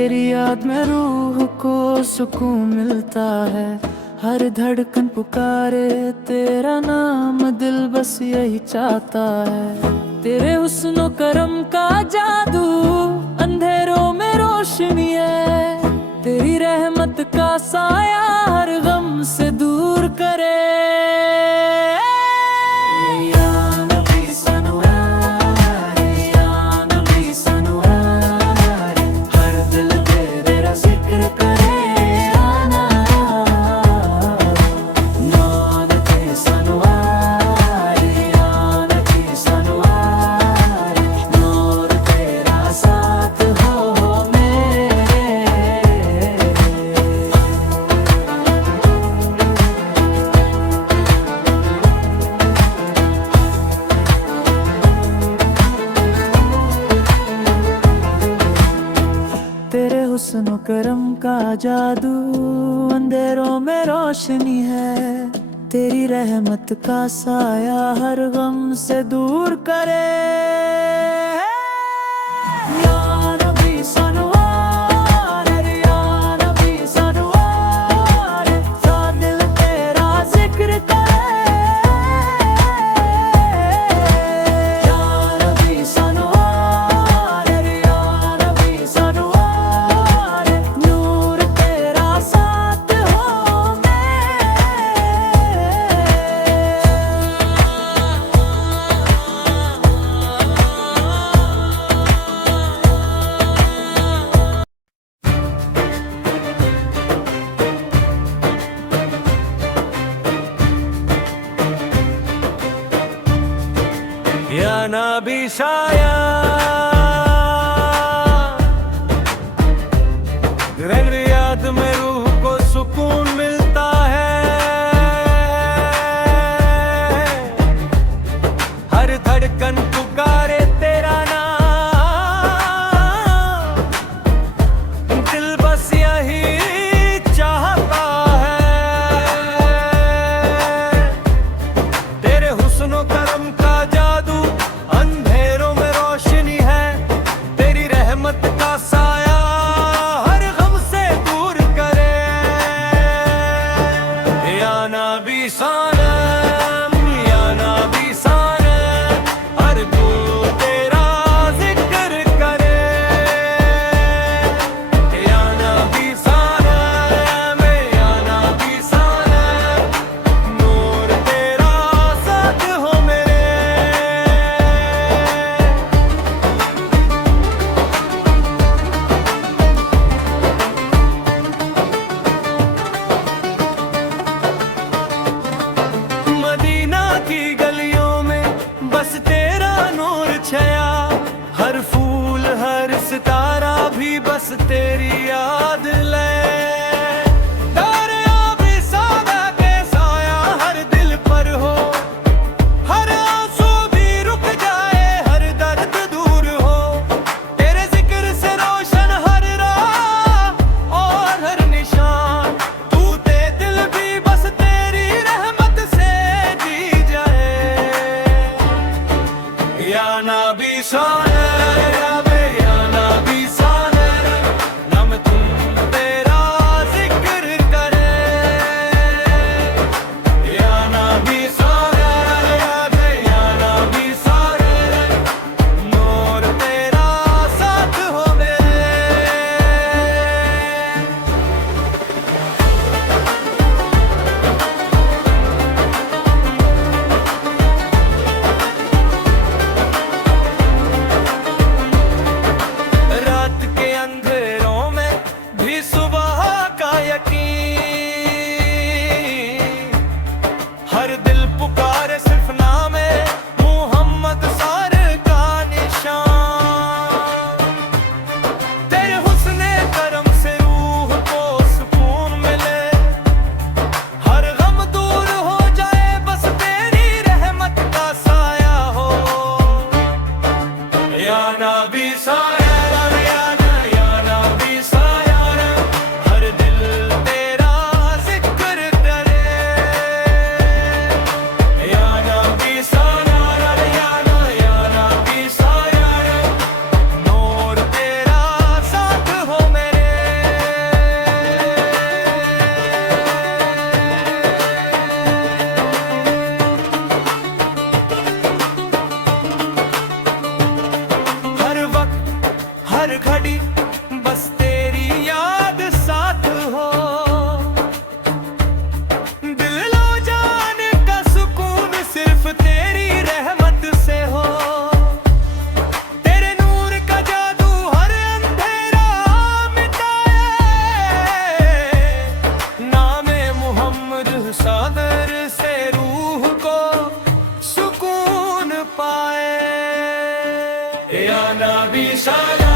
तेरी याद में रूह को सुकून मिलता है। हर धड़कन पुकारे तेरा नाम, दिल बस यही चाहता है। तेरे हुस्नो करम का जादू अंधेरों में रोशनी है। तेरी रहमत का साया हर गम से दूर करे। तेरे हुस्न करम का जादू अंधेरों में रोशनी है। तेरी रहमत का साया हर गम से दूर करे। या नबी साया तेरी याद में रूह को सुकून मिलता है। हर धड़कन पुकारे तेरा नाम, दिल बस यही चाहता है। तेरे हुस्नो करम का जादू अंधेरों में रोशनी है। तेरी रहमत का साया हर गम से दूर करे। या नबी सनम, या नबी सनम, हर दिल तेरा जिक्र करे। या नबी सनम, या नबी सनम, नूर तेरा साथ हो मेरे। मदीना की गलियों में बस तेरा नूर छाया। हर फूल हर सितारा भी बस तेरी याद ले। दरिया भी सादा के साया हर दिल पर हो। हर आंसू भी रुक जाए, हर दर्द दूर हो। तेरे जिक्र से रोशन हर राह और हर निशान। टूटे दिल भी बस तेरी रहमत से जी जाए। या नबी सनम, या नबी सनम, नाम तुम मोहम्मद सादर से रूह को सुकून पाए या नबी सलाम